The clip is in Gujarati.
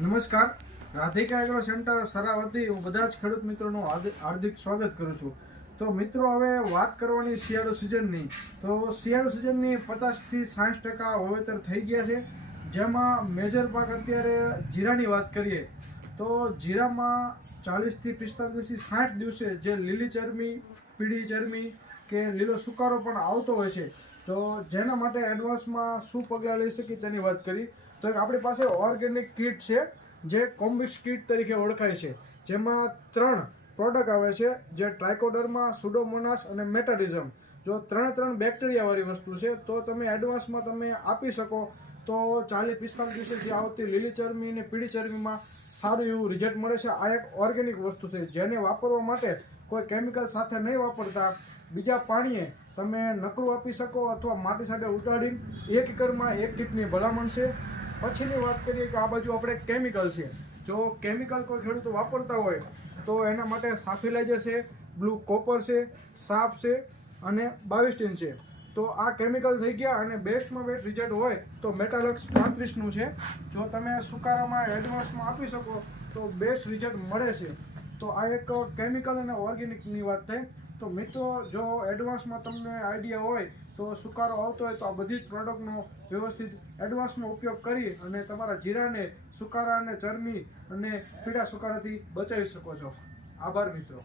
નમસ્કાર, રાધિકા એગ્રો સેન્ટર સરાવતી હું બધા જ ખેડૂત મિત્રોનું હાર્દિક સ્વાગત કરું છું। તો મિત્રો, હવે વાત કરવાની શિયાળુ સિઝનની। તો શિયાળુ સિઝનની 50થી 60% વાવેતર થઈ ગયા છે, જેમાં મેજર પાક અત્યારે જીરાની વાત કરીએ તો જીરામાં 40થી 45 થી 60 દિવસે જે લીલી ચરમી, પીળી ચરમી કે લીલો સુકારો પણ આવતો હોય છે, તો જેના માટે એડવાન્સમાં શું પગલાં લઈ શકીએ તેની વાત કરી તો આપણી પાસે ઓર્ગેનિક કીટ છે જે કોમ્બિક્સ કીટ તરીકે ઓળખાય છે, જેમાં 3 પ્રોડક્ટ આવે છે, જે ટ્રાઇકોડર્મા, સુડોમોનાસ અને મેટાડિઝમ। જો 3 બેક્ટેરિયાવાળી વસ્તુ છે, તો તમે એડવાન્સમાં તમે આપી શકો તો 40-45 દિવસે આવતી લીલી ચરમી અને પીળી ચરમીમાં સારું એવું રિઝલ્ટ મળે છે। આ એક ઓર્ગેનિક વસ્તુ છે, જેને વાપરવા માટે કોઈ કેમિકલ સાથે નહીં વાપરતા બીજા પાણીએ તમે નકરું આપી શકો અથવા માટી સાથે ઉટાડીને 1 એકરમાં 1 કીટની ભલામણ છે। પછીની વાત કરીએ કે આ બાજુ આપણે કેમિકલ છે, જો કેમિકલ કોઈ ખેડૂતો વાપરતા હોય તો એના માટે સાફિલાઇઝર છે, બ્લુ કોપર છે, સાપ છે અને બાવિસ્ટીન છે। તો આ કેમિકલ થઈ ગયા અને બેસ્ટમાં બેસ્ટ રિઝલ્ટ હોય તો મેટાલક્સ 35નું છે, જો તમે સુકારામાં એડવાન્સમાં આપી શકો તો બેસ્ટ રિઝલ્ટ મળે છે। તો આ એક કેમિકલ અને ઓર્ગેનિકની વાત થઈ। તો મિત્રો, જો એડવાન્સમાં તમને આઈડિયા હોય તો સુકારો આવતો હોય તો આ બધી જ પ્રોડક્ટનો વ્યવસ્થિત એડવાન્સમાં ઉપયોગ કરી અને તમારા જીરાને સુકારા અને ચરમી અને પીળા સુકારાથી બચાવી શકો છો। આભાર મિત્રો।